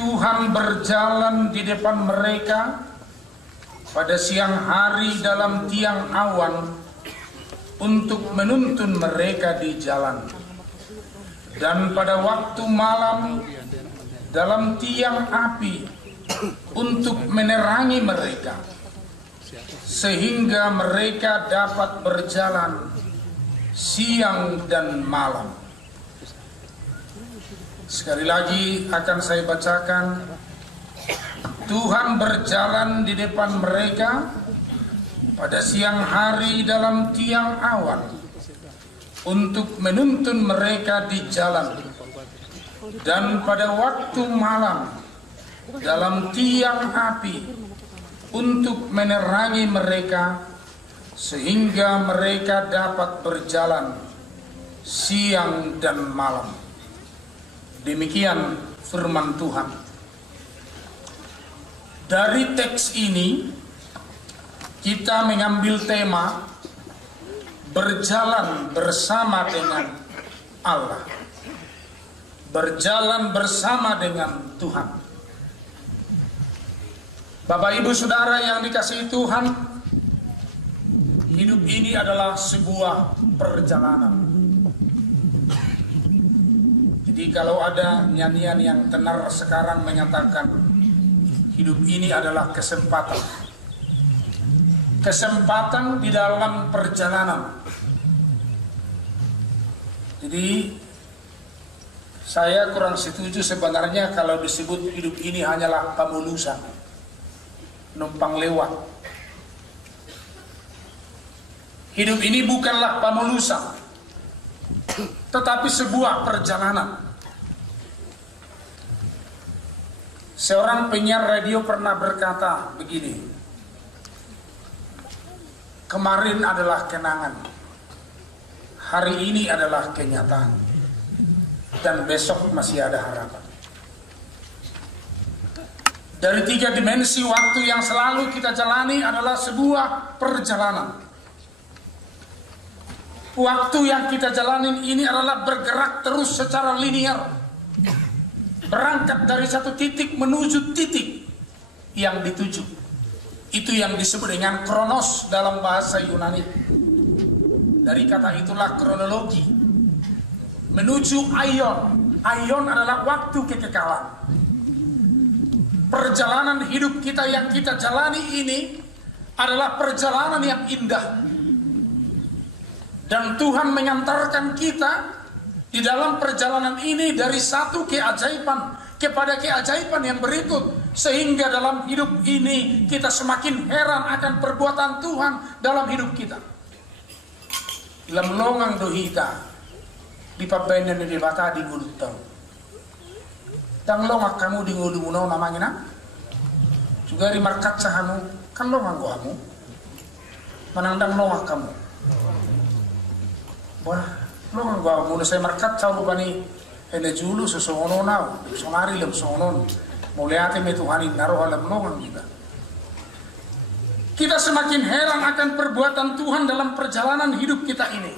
Tuhan berjalan di depan mereka pada siang hari dalam tiang awan untuk menuntun mereka di jalan, dan pada waktu malam dalam tiang api untuk menerangi mereka, sehingga mereka dapat berjalan siang dan malam. Sekali lagi akan saya bacakan. Tuhan berjalan di depan mereka pada siang hari dalam tiang awan untuk menuntun mereka di jalan, dan pada waktu malam dalam tiang api untuk menerangi mereka, sehingga mereka dapat berjalan siang dan malam. Demikian firman Tuhan. Dari teks ini kita mengambil tema berjalan bersama dengan Allah, berjalan bersama dengan Tuhan. Bapak Ibu Saudara yang dikasihi Tuhan, hidup ini adalah sebuah perjalanan. Jadi kalau ada nyanyian yang tenar sekarang menyatakan hidup ini adalah kesempatan. Kesempatan di dalam perjalanan. Jadi saya kurang setuju sebenarnya kalau disebut hidup ini hanyalah pemulusan, numpang lewat. Hidup ini bukanlah pemulusan, tetapi sebuah perjalanan. Seorang penyiar radio pernah berkata begini, kemarin adalah kenangan, hari ini adalah kenyataan, dan besok masih ada harapan. Dari 3 dimensi waktu yang selalu kita jalani adalah sebuah perjalanan. Waktu yang kita jalani ini adalah bergerak terus secara linear, berangkat dari satu titik menuju titik yang dituju. Itu yang disebut dengan kronos dalam bahasa Yunani. Dari kata itulah kronologi. Menuju aion. Aion adalah waktu kekekalan. Perjalanan hidup kita yang kita jalani ini adalah perjalanan yang indah. Dan Tuhan mengantarkan kita di dalam perjalanan ini dari satu keajaiban kepada keajaiban yang berikut, sehingga dalam hidup ini kita semakin heran akan perbuatan Tuhan dalam hidup kita. Dalam longang dohita di pabenan di bata di gulutang. Tang longak kamu di ngulu munau namanya na? Juga di markat sahamu kan longang kamu. Menandang longak kamu. Wah. Lo kan gua muna saya markat tahu lupa nih ene julu sesono nau sonari lem sonon mulai ate metuhanin naruh alam longan kita. Kita semakin heran akan perbuatan Tuhan dalam perjalanan hidup kita ini,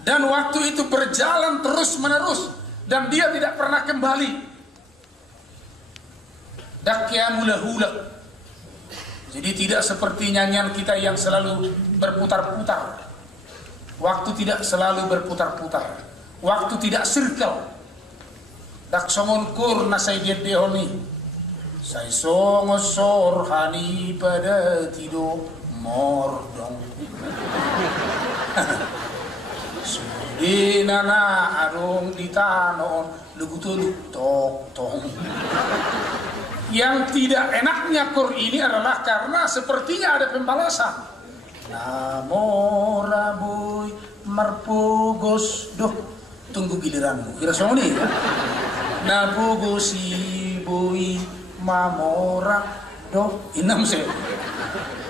dan waktu itu berjalan terus menerus dan dia tidak pernah kembali. Dakya mula-hula. Jadi tidak seperti nyanyian kita yang selalu berputar-putar. Waktu tidak selalu berputar-putar. Waktu tidak circle. Dak songon kur na say dehoni. Say songosor hani pada tido mordong. Sudi nana arong ditanon lugutun tok tong. Yang tidak enaknya kur ini adalah karena sepertinya ada pembalasan. Namora boy marpugos doh, tunggu giliranmu. Kira semua nih. Napugosi boy mamora doh, inam saya.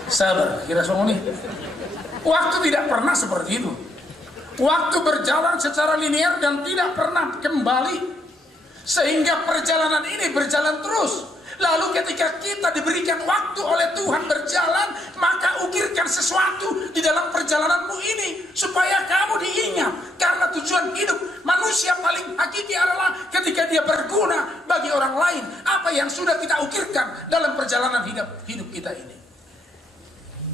Sabar, kira semua nih. Waktu tidak pernah seperti itu. Waktu berjalan secara linear dan tidak pernah kembali, sehingga perjalanan ini berjalan terus. Lalu ketika kita diberikan waktu oleh Tuhan berjalan, maka ukirkan sesuatu di dalam perjalananmu ini supaya kamu diingat. Karena tujuan hidup manusia paling hakiki adalah ketika dia berguna bagi orang apa yang sudah kita ukirkan dalam perjalanan hidup kita ini.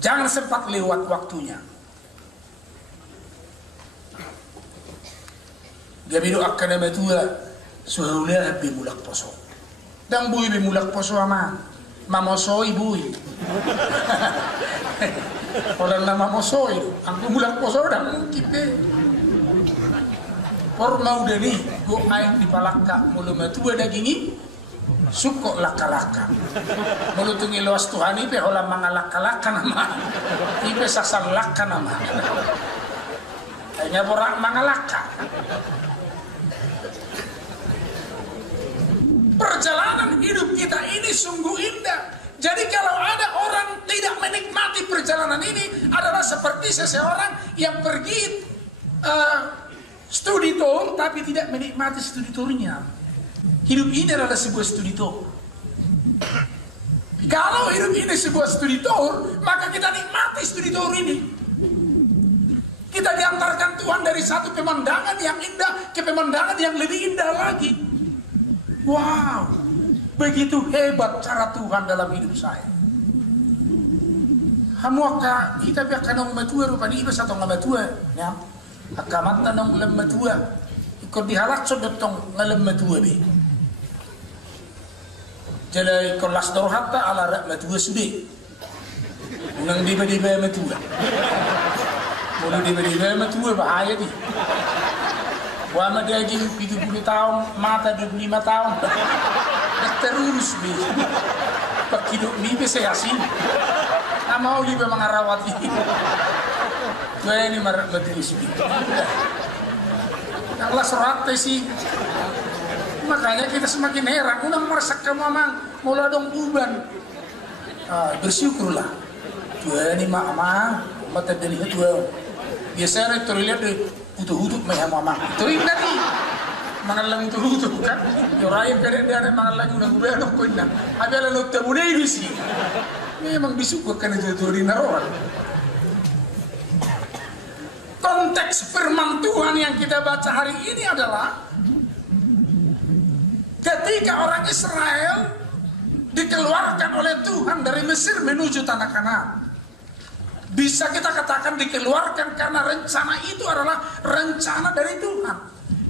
Jangan sempat lewat waktunya. Dia bidu akan nama tua suhulia lebih mulak poso. Dan bui be mulak poso ama mamosoi bui. Orang nama mosoi, aku mulak poso dah mungkin deh. Por mau deni, go aing di palaka mulu matua dagingi, suko laka-laka. Mulu tungi luas Tuhani pe hola mangalaka-laka nama, ipe sasal laka nama. Hanya borak mangalaka. Perjalanan hidup kita ini sungguh indah. Jadi kalau ada orang tidak menikmati perjalanan ini adalah seperti seseorang yang pergi studi tour tapi tidak menikmati studi tournya. Hidup ini adalah sebuah studi tour. Kalau hidup ini sebuah studi tour, maka kita nikmati studi tour ini. Kita diantarkan Tuhan dari satu pemandangan yang indah ke pemandangan yang lebih indah lagi. Wow, begitu hebat cara Tuhan dalam hidup saya. Hamuaka kita biar kanong matua rupanya ibas atau nggak matua, ya? Akamat nanong lem matua, ikut dihalak sodotong ngalem matua be. Jadi kelas dorhata ala rak matua sudah, unang diba matua, mulu diba matua bahaya di. Wama daging 70 tahun, mata 25 tahun. Terurus be. Pakiduk mi be saya asin. Amau libe mangarawati. Gue ini marat betis be. Allah surat sih. Makanya kita semakin heran. Unang merasak ke mamang, mula dong uban. Bersyukurlah. Gue ini mama, mata dari itu. Biasanya terlihat utuh-utuh maya mama. Tuh nanti mangalang utuh-utuh kan. Yoraya kadang-kadang mangalang unang ubeno ko na. Abi ala lo tabunay bisi. Memang bisuko kan itu tuh naroan. Konteks firman Tuhan yang kita baca hari ini adalah ketika orang Israel dikeluarkan oleh Tuhan dari Mesir menuju tanah Kanaan. Bisa kita katakan dikeluarkan karena rencana itu adalah rencana dari Tuhan.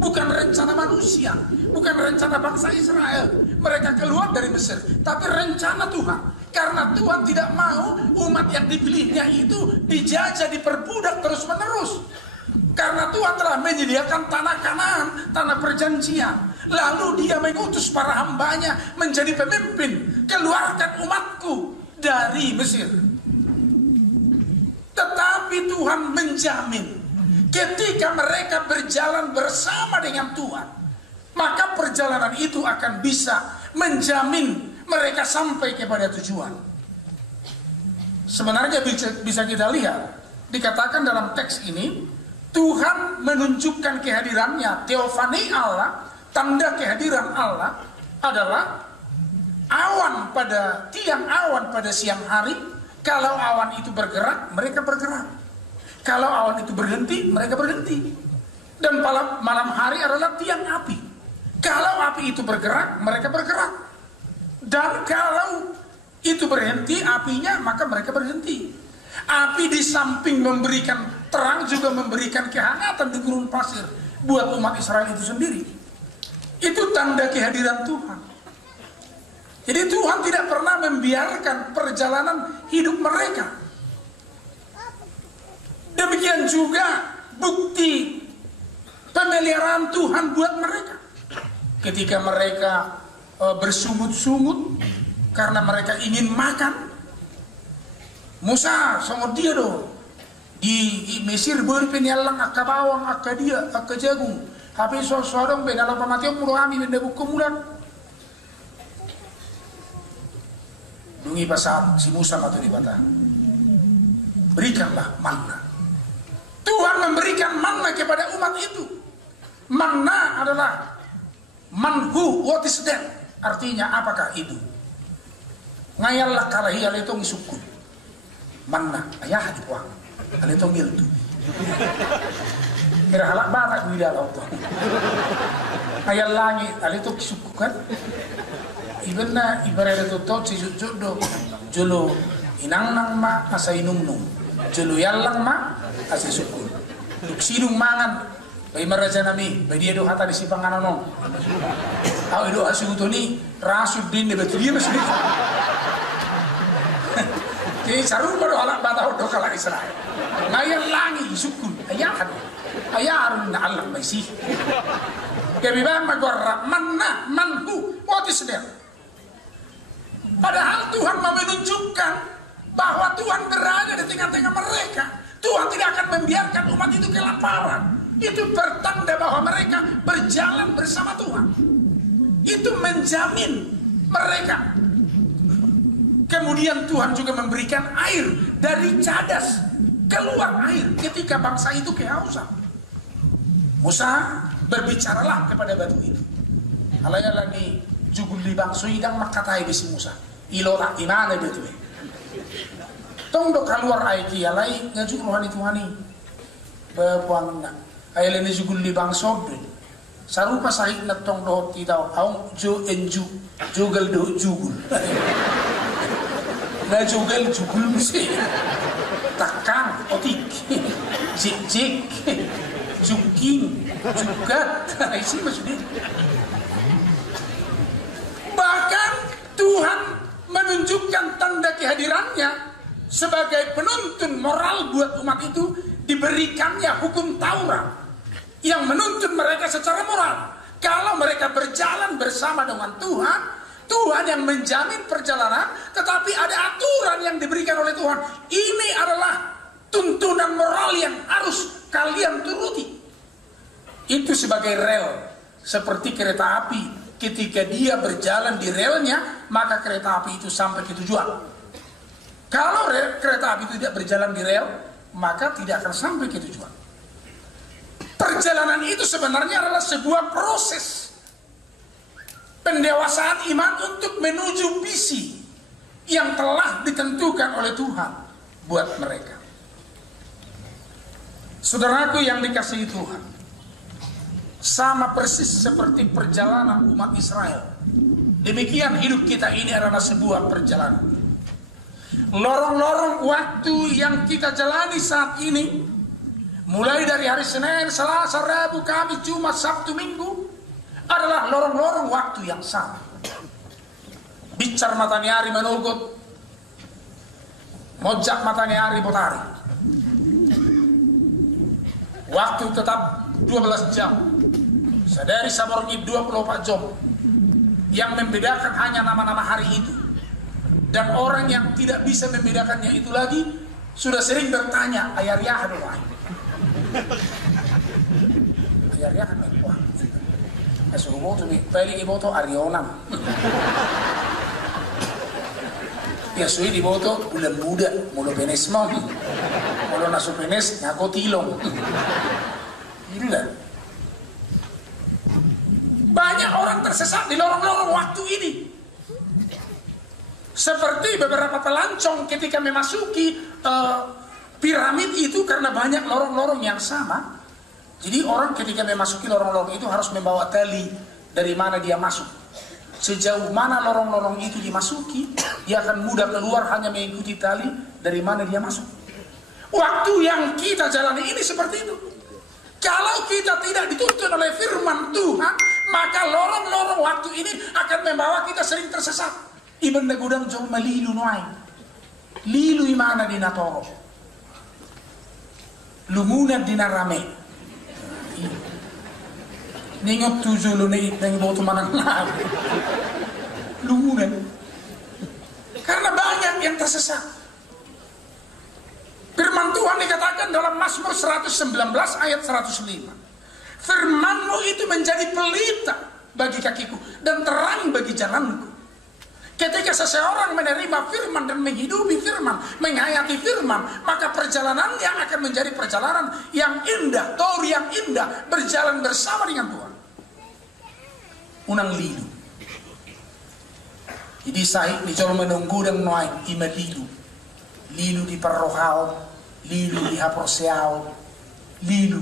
Bukan rencana manusia. Bukan rencana bangsa Israel. Mereka keluar dari Mesir. Tapi rencana Tuhan. Karena Tuhan tidak mau umat yang dipilihnya itu dijajah, diperbudak terus menerus. Karena Tuhan telah menyediakan tanah Kanaan, tanah perjanjian. Lalu dia mengutus para hambanya menjadi pemimpin. Keluarkan umatku dari Mesir. Tetapi Tuhan menjamin ketika mereka berjalan bersama dengan Tuhan, maka perjalanan itu akan bisa menjamin mereka sampai kepada tujuan. Sebenarnya bisa kita lihat, dikatakan dalam teks ini, Tuhan menunjukkan kehadirannya, teofani Allah, tanda kehadiran Allah adalah awan pada tiang awan pada siang hari. Kalau awan itu bergerak, mereka bergerak. Kalau awan itu berhenti, mereka berhenti. Dan malam hari adalah tiang api. Kalau api itu bergerak, mereka bergerak. Dan kalau itu berhenti apinya, maka mereka berhenti. Api di samping memberikan terang juga memberikan kehangatan di gurun pasir buat umat Israel itu sendiri. Itu tanda kehadiran Tuhan. Jadi Tuhan tidak pernah membiarkan perjalanan hidup mereka. Demikian juga bukti pemeliharaan Tuhan buat mereka. Ketika mereka bersungut-sungut karena mereka ingin makan. Musa sama dia dong. Di Mesir berpenyalang akka bawang, akka dia, akka jagung. Tapi sorong beda dalam pamatian mulu kami benda buku mulan. Dungi pasal si Musa atau di bata. Berikanlah manna. Tuhan memberikan manna kepada umat itu. Manna adalah manhu, what is that? Artinya apakah itu? Ngayallah kalahi alitong isukun. Manna, ayah di puang. Alitong iltu. Kira halak batak di dalam tuh. Ayal langit alitong isukun kan? Ibenna ibarat itu tot si jodoh julu inang nang ma asa inung nung julu yalang ma asa sukun duk sinung mangan bai maraja nami bai dia do hata di sipangan nong au do asu ni rasud din de betul dia masih ke saru baru halak batau do kala Israel ngayan langi sukun ayahan ayarun na Allah bai si kebiban magorra manna manhu what is there. Padahal Tuhan mau menunjukkan bahwa Tuhan berada di tengah-tengah mereka. Tuhan tidak akan membiarkan umat itu kelaparan. Itu pertanda bahwa mereka berjalan bersama Tuhan. Itu menjamin mereka. Kemudian Tuhan juga memberikan air dari cadas. Keluar air ketika bangsa itu kehausan. Musa berbicaralah kepada batu itu. Alaya lagi jugul di bangsa idang makatai bisi Musa. Ilora imana betu. Tong do keluar aiki alai ngajuk rohani Tuhani. Bepuang na. Aile ni jugul li bangso. Sarupa sahik na tong do titaw aung jo enju jugal do jugul. Na jugal jugul mesti. Takang otik. Jik juking jugat. Isi maksudnya. Bahkan Tuhan menunjukkan tanda kehadirannya sebagai penuntun moral buat umat itu, diberikannya hukum Taurat yang menuntun mereka secara moral. Kalau mereka berjalan bersama dengan Tuhan, Tuhan yang menjamin perjalanan, tetapi ada aturan yang diberikan oleh Tuhan. Ini adalah tuntunan moral yang harus kalian turuti. Itu sebagai rel, seperti kereta api. Ketika dia berjalan di relnya, maka kereta api itu sampai ke tujuan. Kalau kereta api itu tidak berjalan di rel, maka tidak akan sampai ke tujuan. Perjalanan itu sebenarnya adalah sebuah proses pendewasaan iman untuk menuju visi yang telah ditentukan oleh Tuhan buat mereka. Saudaraku yang dikasihi Tuhan, sama persis seperti perjalanan umat Israel. Demikian hidup kita ini adalah sebuah perjalanan. Lorong-lorong waktu yang kita jalani saat ini, mulai dari hari Senin, Selasa, Rabu, Kamis, Jumat, Sabtu, Minggu, adalah lorong-lorong waktu yang sama. Bicar matahari menugut, mojak matahari potari. Waktu tetap 12 jam. Sadari sabornya 24 jam. Yang membedakan hanya nama-nama hari itu. Dan orang yang tidak bisa membedakannya itu lagi sudah sering bertanya, ayar ya doa. Ayar ya kan doa. Asubo tu peli iboto Ariona. Ya sui di boto bulan muda, mulu penes mau. Mulu nasu penes ngako tilong. Inilah. Banyak orang tersesat di lorong-lorong waktu ini. Seperti beberapa pelancong ketika memasuki piramid itu, karena banyak lorong-lorong yang sama. Jadi orang ketika memasuki lorong-lorong itu harus membawa tali dari mana dia masuk. Sejauh mana lorong-lorong itu dimasuki, dia akan mudah keluar hanya mengikuti tali dari mana dia masuk. Waktu yang kita jalani ini seperti itu. Kalau kita tidak dituntun oleh firman Tuhan, maka lorong-lorong waktu ini akan membawa kita sering tersesat. Iban na gudang jom malilu noay. Lilu imana di natoro. Lumunad di narame. Ningot tujuh lunay ng boto manang nabi. Lumunad. Karena banyak yang tersesat. Firman Tuhan dikatakan dalam Mazmur 119 ayat 105. Firman-Mu itu menjadi pelita bagi kakiku dan terang bagi jalanku. Ketika seseorang menerima firman dan menghidupi firman, menghayati firman, maka perjalanannya akan menjadi perjalanan yang indah, tor yang indah, berjalan bersama dengan Tuhan. Unang lilu. Jadi sahih di jolo menunggu dan noai ima lilu. Lilu di parrohao, lilu di haporseao, lilu.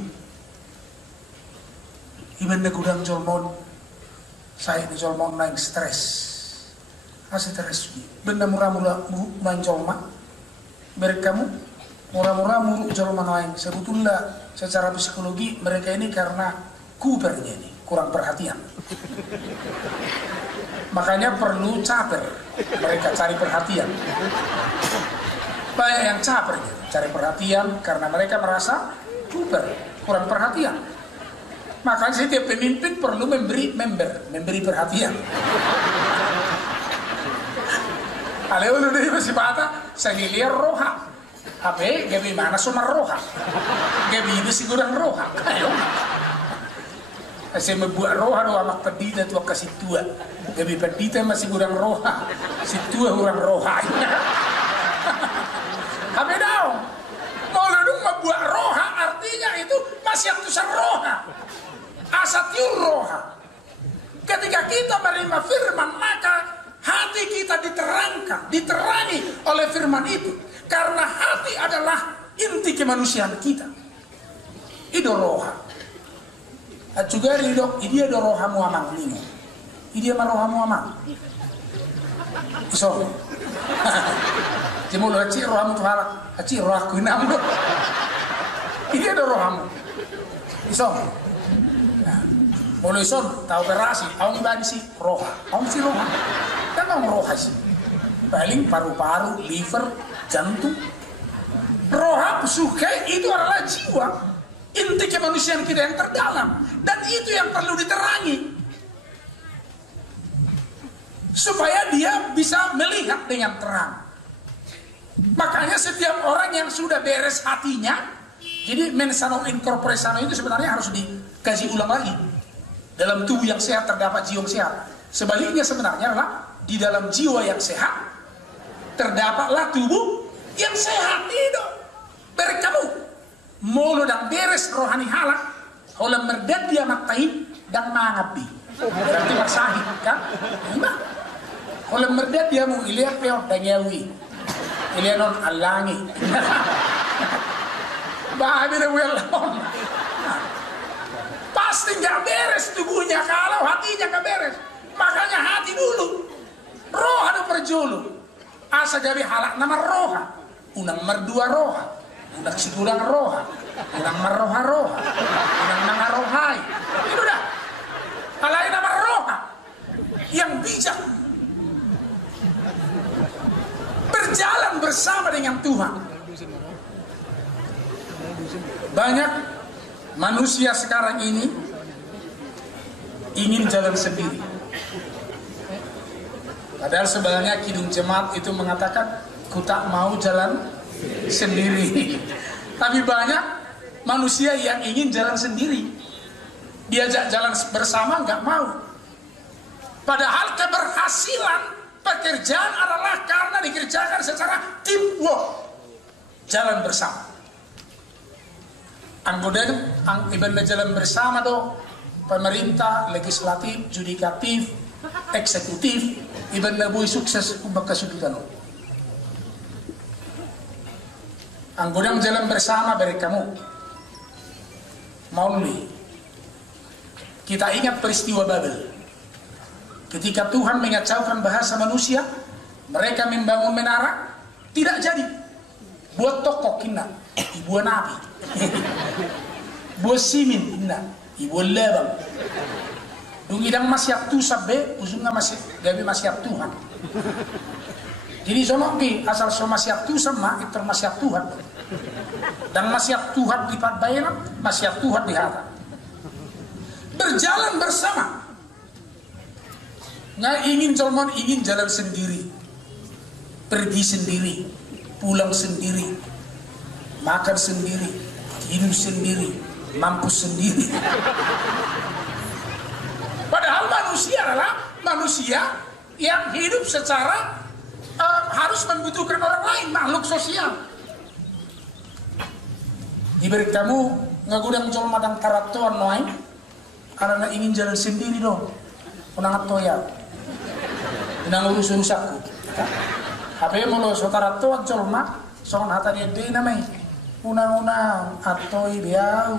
Iban na gudang jolmon, sahih di jolmon na yung stress. masih teresmi benda murah-murah main jolma kamu murah-murah muruk jolma main. Sebetulnya secara psikologi mereka ini karena kupernya ini kurang perhatian, makanya perlu caper. Mereka cari perhatian, banyak yang caper cari perhatian karena mereka merasa kuper kurang perhatian. Makanya setiap pemimpin perlu memberi perhatian. Aleo lu deh masih bata, saya lihat roha. Abe, gabi mana sumar roha? Gabi ini sih kurang roha. Ayo. Saya membuat roha doa mak pedida tua kasih tua. Gabi pedida masih kurang roha. Si tua kurang roha. Abe daun. Mau lu membuat roha artinya itu masih atusan roha. Asatiur roha. Ketika kita menerima firman, maka hati kita diterangi oleh firman itu. Karena hati adalah inti kemanusiaan kita. Itu roha. Juga dia do roha muamang lino. Dia mah roha muamang. So. Jemul haci rohamu tuhalak, haci rohaku inamu. Dia do rohamu. So. Mulai son tahu operasi, awang ibadah si roha, awang si roha, dan awang roha sih, paling paru-paru, liver, jantung, roha sukai itu adalah jiwa, inti kemanusiaan kita yang terdalam, dan itu yang perlu diterangi, supaya dia bisa melihat dengan terang. Makanya setiap orang yang sudah beres hatinya, jadi mensano incorporesano itu sebenarnya harus dikaji ulang lagi. Dalam tubuh yang sehat terdapat jiwa yang sehat. Sebaliknya sebenarnya adalah di dalam jiwa yang sehat terdapatlah tubuh yang sehat itu. Berkamu mulu dan beres rohani halak, oleh merdad dia matain dan mangabi. Berarti bersahid kan? Nah, oleh merdad dia mau ilihat peot dan yawi, ilihat non alangi. Bahagia dia welon. Pasti nggak beres tubuhnya kalau hatinya nggak beres. Makanya hati dulu. Roh ada perjulu. Asa gabi halak nama roha. Unang merdua roha. Unang sigulang roha. Unang marroha roha. Unang nangarohai. Itu dah. Halai nama roha. Yang bijak. Berjalan bersama dengan Tuhan. Banyak manusia sekarang ini ingin jalan sendiri. Padahal sebenarnya Kidung Jemaat itu mengatakan, ku tak mau jalan sendiri. Tapi banyak manusia yang ingin jalan sendiri. Diajak jalan bersama nggak mau. Padahal keberhasilan pekerjaan adalah karena dikerjakan secara teamwork, jalan bersama. Anggota ibadah jalan bersama do pemerintah, legislatif, judikatif, eksekutif, ibadah bui sukses ubah kesulitan. Anggota jalan bersama beri kamu mauli. Kita ingat peristiwa Babel. Ketika Tuhan mengacaukan bahasa manusia, mereka membangun menara, tidak jadi. Buat toko kina, ibu nabi. Buat simin inna, ibu lebang. Dungidang masyap tu sabbe, usungnya masih gabi masyap Tuhan. Jadi zonoki asal so masyap tu sama itu masyap Tuhan. Dan masyap Tuhan di padbayana, masyap Tuhan di hati. Berjalan bersama. Nggak ingin jalan sendiri, pergi sendiri, pulang sendiri, makan sendiri, hidup sendiri, mampus sendiri. Padahal manusia adalah manusia yang hidup secara harus membutuhkan orang lain, makhluk sosial. Diberi kamu ngagudang jol madang karatuan noai, karena ingin jalan sendiri dong, unang toya, unang urus aku. Tapi mau lo sotaratuan jol mak, soal hatanya dia namai, unang atoi biau,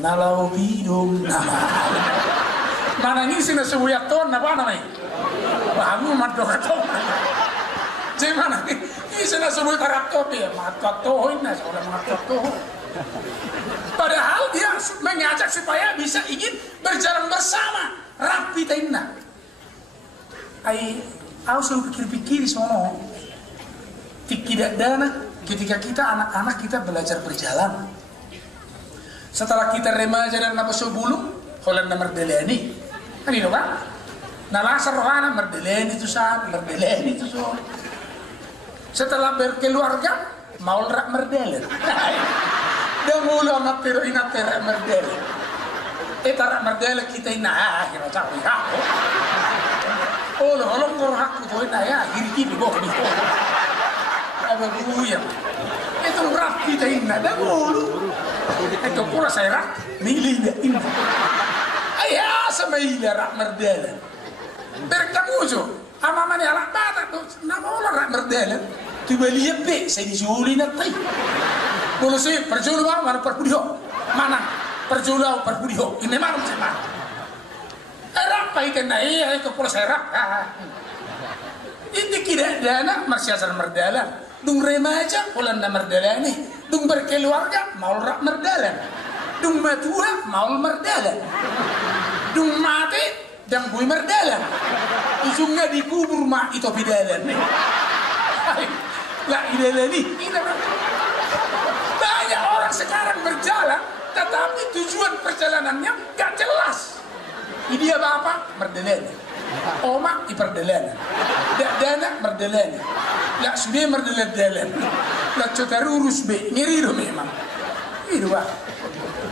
nalau bidung nama. Mana ini sih nasubuya ton apa namanya? Bahamu mat do katong. Gimana nih? Ini sana sebut Arab topi ya, makat tohin nah sekolah makat toh. Padahal dia mengajak supaya bisa ingin berjalan bersama, rapi tainna. Aku selalu pikir-pikir sono. Tidak dana ketika kita anak-anak kita belajar berjalan. Setelah kita remaja dan napa sebelum, Holland merdeleni, kan itu kan? Nalasar rohana merdeleni itu saat, merdeleni itu so. Setelah berkeluarga, mau rak merdelen. Dan mulu amat pero inat rak merdelen. Rak merdelen kita ina akhirnya capek aku. Oh lo ngor hakku tuh ina ya, gini boh di boh. Apa buya? Itu rak kita ina dan mulu. Itu pula saya rak milih dia ina. Ayah sama ila rak merdelen. Berkamu jo. Ama mani alak bata tuh, nama orang rak merdelen. Tiba lihat be, saya dijuli nanti. Kalau saya perjulu mana perbudiho, mana perjulu perbudiho. Ini mana macam mana? Apa ikan naik ke pulau saya rak. Ini kira dana masih asal merdalan. Dung remaja pulang merdalan nih. Dung berkeluarga mau rak merdalan. Dung matua mau merdalan. Dung mati dan bui merdalan. Ujungnya dikubur mak itu bidalan nih. Lah ini banyak orang sekarang berjalan, tetapi tujuan perjalanannya gak jelas. Ini dia bapak merdalan, oma iperdalan, dana merdalan, lah sudah merdalan, lah coba urus be ngiri lo memang. Itu bah,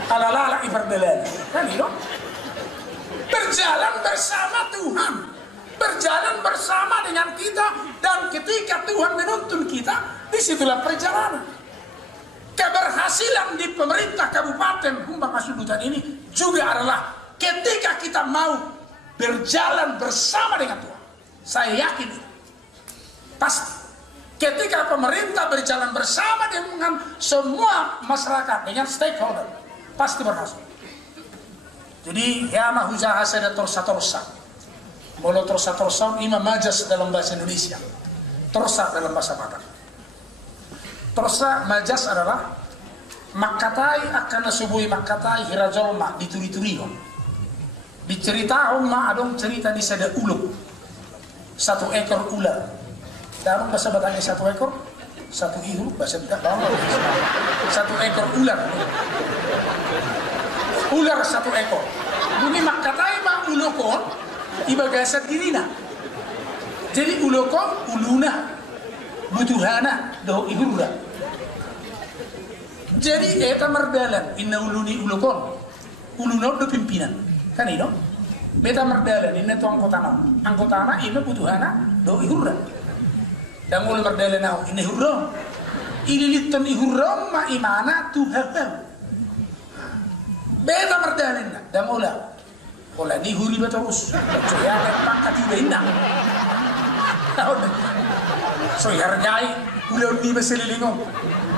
ala iperdalan, kan itu. Berjalan bersama Tuhan, berjalan bersama dengan kita, dan ketika Tuhan menuntun kita, disitulah perjalanan. Keberhasilan di pemerintah Kabupaten Humbang Kasudutan ini juga adalah ketika kita mau berjalan bersama dengan Tuhan. Saya yakin pasti ketika pemerintah berjalan bersama dengan semua masyarakat, dengan stakeholder, pasti berhasil. Jadi ya mahuzaha sada torsa. Molo torsa ima majas dalam bahasa Indonesia. Torsa dalam bahasa Batak. Torsa majas adalah makatai akan nasubui makatai hirajolma dituri-turiho. Dicerita ma adong cerita di sada uluk. 1 ekor ular. Dalam bahasa Bataknya 1 ekor, 1 ihu bahasa Batak. 1 ekor ular. Ular 1 ekor. Bumi makatai ma ulokon ibagasa dirina. Jadi ulokon uluna butuhana do ihurra. Jadi eta merdalan inna uluni ulokon uluna do pimpinan. Kan itu? Beta merdalan inna tu anggotana inna butuhana do ihurra. Dan mul merdalan au inna ihurra. Ililitan ihurra ma imana tuhan. Beta merdalan dan mula. Kalau dihuri terus, saya pangkat tidak indah. So hargai, ulah ni berselilingo,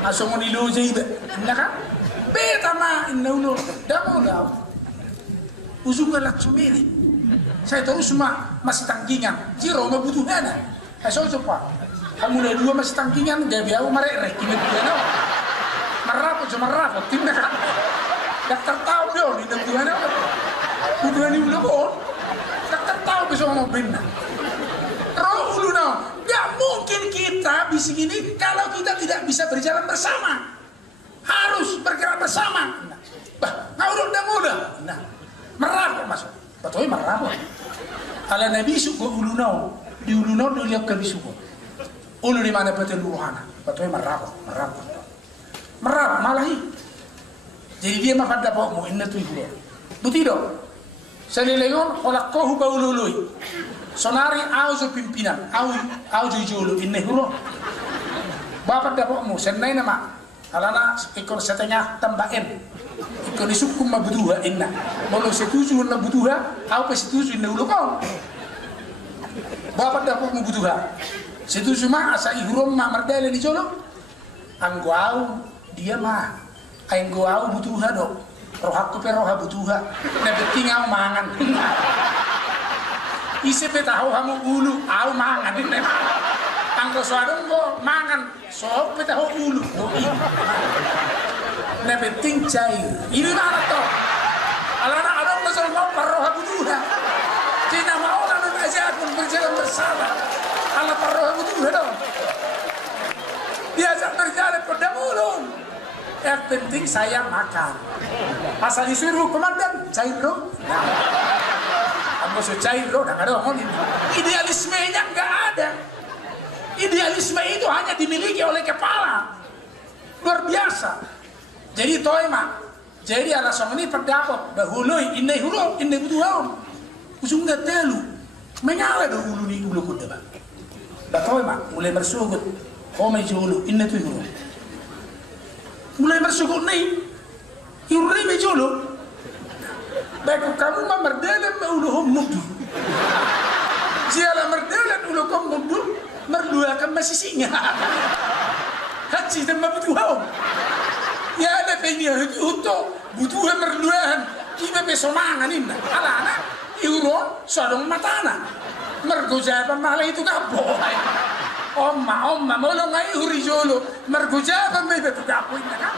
asal ni lo jadi, indah kan? Beta mah indah ulo, dah mula. Ujungnya lah cumili. Saya terus masih tangkingan, jiro mabutuhan. Asal cepat. Kamu mulai 2 masih tangkingan, dia biar merek, ini dia marapot, tindak kan? Dokter tahu dong, ini tujuan apa? Tujuan ini udah dokter tahu bisa ngomong benar. Roh ulu no, nggak mungkin kita bisa gini kalau kita tidak bisa berjalan bersama. Harus bergerak bersama. Bah, udah mudah. Nah, merapot masuk. Betul merapot. Ala Nabi suku ulu no, di ulu no dia ke bisuku. Ulu di mana betul luhana. Betul merapot. Merapot malahi. Jadi dia makan dapatmu inna tu ibu. Butido. Salilegon kolakkohu baulului. Sonari auzu pimpinan, auzu julu inna huro. Bapak dapatmu senai nama. Alana ikon setengah tambahin. Ikon disukum mabuduha inna. Kalau setuju na buduha, apa setuju inna hulu kau. Bapak dapatmu buduha. Setuju mah asa ihrom ma mardale di jolo. Angguau dia mah. Aing gua butuha do, rohaku pe roha butuha, na beting au mangan. isi petahu hamu ulu au mangan ini angko suadong go mangan so petahu ulu ne penting cair ini mana toh alana adong masal mau paroha buduha tina mau lalu aja pun berjalan bersama ala paroha buduha dong biasa berjalan pada mulung yang penting saya makan asal disuruh komandan cair dong Anggo cair loh, nggak ada ngomongin. Idealismenya nggak ada. Idealisme itu hanya dimiliki oleh kepala. Luar biasa. Jadi toema. Jadi alasan ini pendapat. Dahulu ini butuh usung nggak telu. Menyala dahulu ni ulu kuda bang. Dah toema mulai bersugut. Kau mai julu ini tu hulu. Mulai bersugut nih. Hulu mai julu. Baik kamu mah merdelan ulu mudu. Siapa merdelan ulu kamu mudu, merdua kan masih singa. Haji dan butuh. Ya ada pengen itu butuh merduaan. Kita besomangan ini. Alana euro sorong matana. Mergoja apa malah itu kapo. Omma mau ngai uri jolo. Mergoja apa mai betu kapo ini kan.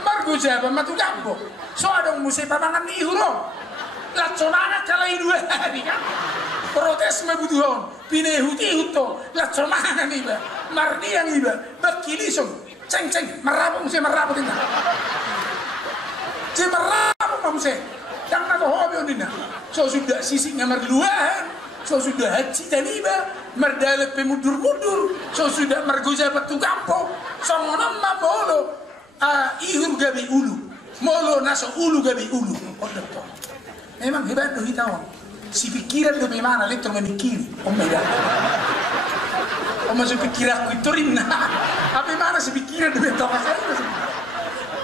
Mergoja apa matu kapo. Soadong musim pamangan di euro. Lacomana kalai dua hari kan. Protes mabuduhon. Pine huti-huto. Lacomana nih ba. Mardiang iba. Bakilisong. Ceng merabung musim merabung ini. Si merabung musim. Yang nato hobi ini. So sudah sisi ngamarluan. So sudah haji dan iba. Merdalat pemudur-mudur. So sudah mergoja batu kampung. So ngonama bolo. Ihur gabi ulu. Molo naso ulu gabi ulu. Memang hebat tuh kita si pikiran tuh memang letong menikiri. Beda. Masuk pikiran aku itu rinna. Apa mana si pikiran tuh betul pasal itu.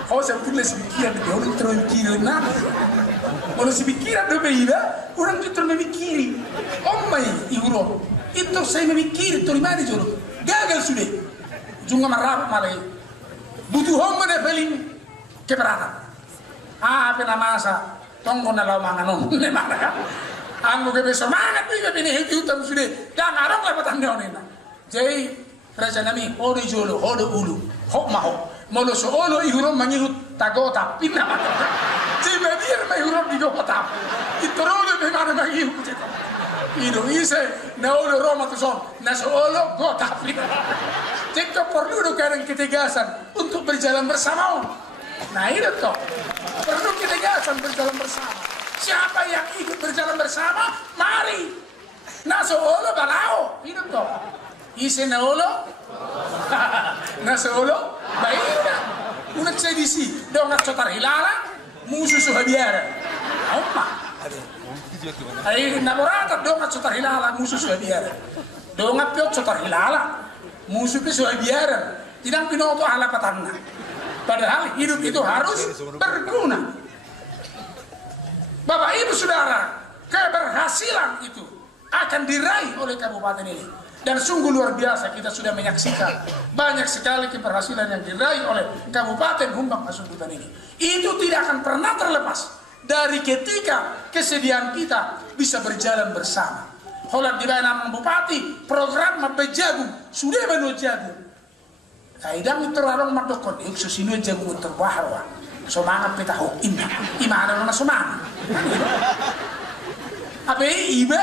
Kau sebetulnya si pikiran tuh orang terus mikirin nama. Kalau si pikiran tuh beda, orang itu terus memikiri. Iguro itu saya memikiri tuh mana jolo. Gagal sudah. Junga marah malah. Butuh mana paling keberatan. Apa nama masa? Tonggo na law mga nung mana kan? Ang mga beso mana piga pinihiti utam sudah. Dan arong lepatan nyo nina. Jadi raja nami hodo jolo hodo ulu hok maho. Molo so olo ihurom mangihut tagota pinna mata. Jadi bedir mahurом di gota. Itrolo be mana mangihut ceta. Ido ise na olo Roma tu son na so olo gota pinna. Jadi perlu kadang ketegasan untuk berjalan bersama. Nah itu toh. Perlu ketegasan berjalan bersama. Siapa yang ikut berjalan bersama, mari. Naso olo balao, itu toh. Ise na olo, naso olo, baira. Unak sedisi, dongat cotar hilala, musuh suhabiara. Oma. Ay naborata dongat cotar hilala, musuh suhabiara. Dongat piot cotar hilala, musuh suhabiara. Tidak pinoto ala patanna. Padahal hidup itu harus berguna. Bapak Ibu Saudara, keberhasilan itu akan diraih oleh kabupaten ini. Dan sungguh luar biasa kita sudah menyaksikan banyak sekali keberhasilan yang diraih oleh Kabupaten Humbang Hasundutan ini. Itu tidak akan pernah terlepas dari ketika kesediaan kita bisa berjalan bersama. Holat di nama Bupati, program Mabejagung, sudah menujagung. Kaidang terlarang madokon ik susino jagung terbaharwa somangat petaho inna imana na somangat abe iba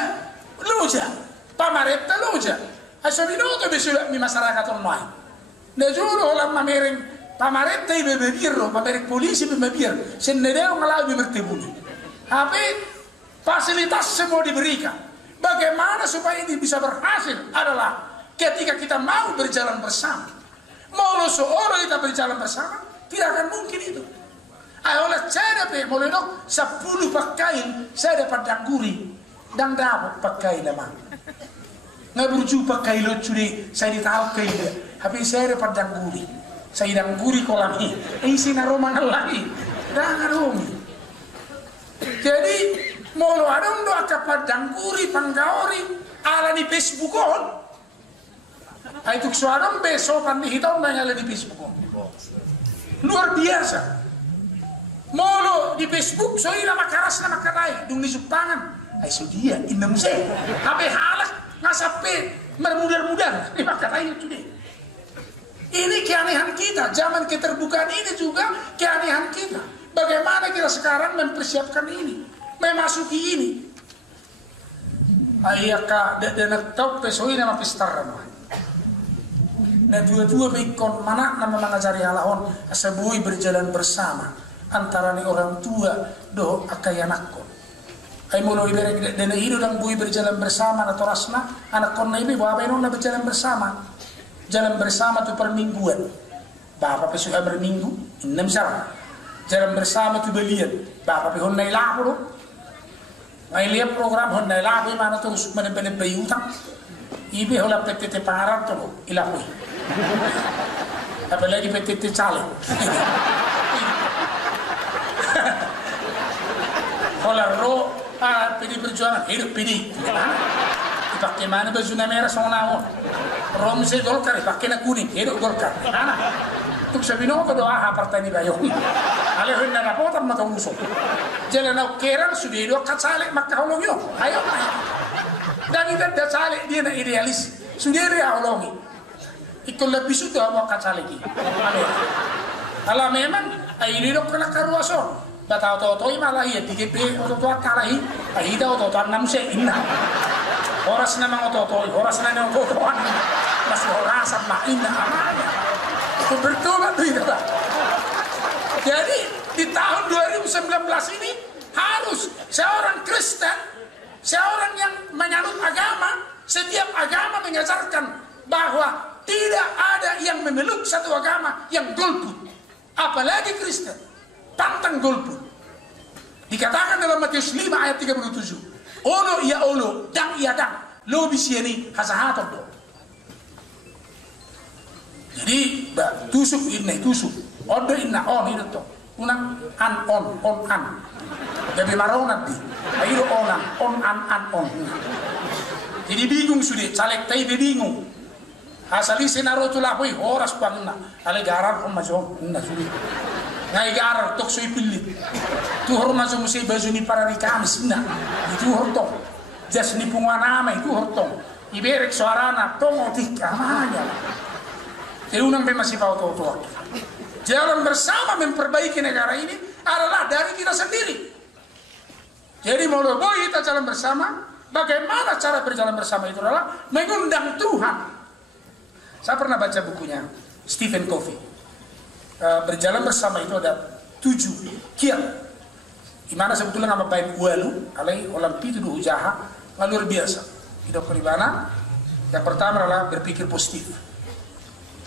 loja pamaretta loja aso binoto besula mi masyarakat online ne juro lam mamereng pamaretta ibe bebirro mamereng polisi be mabir senedeo ngalaw be mertebuni abe fasilitas semua diberikan. Bagaimana supaya ini bisa berhasil adalah ketika kita mau berjalan bersama. Mau seorang kita berjalan bersama, tidak akan mungkin itu. Ayolah saya dapat mulai dok 10 pakaian saya dapat dangguri dan dapat pakai lemah. Nggak berjumpa pakai lucu deh, saya ditahu kayak tapi saya dapat dangguri. Saya dangguri kolam ini, isi naroman lagi, dan naromi. Jadi mau ada untuk akapat dangguri panggaori ala di Facebook on. Itu suara besokan dihitau banyak di Facebook. Luar biasa. Molo di Facebook so ina makaras na makaray dung nisuk tangan Aisu dia indem se. Tapi halak ngasape mermudar-mudar. Ini kata itu deh. Ini keanehan kita. Zaman keterbukaan ini juga keanehan kita. Bagaimana kita sekarang mempersiapkan ini, memasuki ini. Ayaka dan tau pesoi nama pistaran. Nah dua-dua baikon mana nama mengajari halahon asabui berjalan bersama antara nih orang tua doh akayanakon. Ay mulu ibarat dan hidup dan bui berjalan bersama atau rasna anak kon ibu bapak nona berjalan bersama. Jalan bersama tu permingguan. Bapak pesoi berminggu 6 jam. Jalan bersama tu belian. Bapak pe honnai lapor. Ngai lihat program honnai lapor mana terus menempel bayutang. Ibe hola petete pangaran tu ilapoi. Apalagi petete cale. Hola ro pedi perjuangan hidup pedi. Dipakai mana baju merah sama naon. Rom se Golkar dipakai na kuning hidup Golkar. Tuk sabino ko doa partai ni bayo. Ale hunna na po tam matamuso. Jela na keran sudido katsale makahulong yo. Ayo. Dan itu dah salik dia na idealis. Sudah dia ulongi. Ikut lebih sudah mau katsale ki. Kalau memang ini dok kena karuason. Batau to malah ya 3P atau to kalahi. Ai dah to 6 se inna. Horas na mga to, horas na ng to. Mas horasan ma inna amanya. Bertobat tidak. Jadi di tahun 2019 ini harus seorang Kristen, seorang yang menyanut agama, setiap agama mengajarkan bahwa tidak ada yang memeluk satu agama yang golput, apalagi Kristen, pantang golput. Dikatakan dalam Matius 5 ayat 37, olo ya olo, dang ya dang, lo bisiani hasahaton do. Jadi tusuk ini tusuk, order inna on itu tuh, unang an on an, jadi maronat di, ayo on an. Jadi bingung sudah, caleg tay bingung. Asali senaro tu lapoi horas panna, ale garar hom majong, na sudah. Ngai garar tok sui pilih, tu hormat so musi baju ni para di kamis na, itu hortong, jas ni punganama itu hortong, iberek suarana tongotik amanya. Jadi unang masih tahu tua. Jalan bersama memperbaiki negara ini adalah dari kita sendiri. Jadi mau kita jalan bersama, bagaimana cara berjalan bersama itu adalah mengundang Tuhan. Saya pernah baca bukunya Stephen Covey. Berjalan bersama itu ada 7 kiat. Di mana sebetulnya nama baik walu, alai olam pitu du jaha, luar biasa. Hidup peribana. Yang pertama adalah berpikir positif.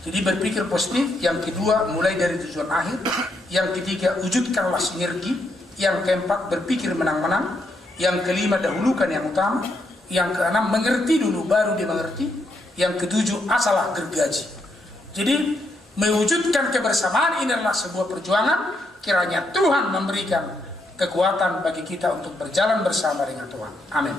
Jadi berpikir positif, yang kedua mulai dari tujuan akhir, yang ketiga wujudkanlah sinergi, yang keempat berpikir menang-menang, yang kelima dahulukan yang utama, yang keenam mengerti dulu baru dia mengerti, yang ketujuh asalah gergaji. Jadi mewujudkan kebersamaan ini adalah sebuah perjuangan, kiranya Tuhan memberikan kekuatan bagi kita untuk berjalan bersama dengan Tuhan. Amin.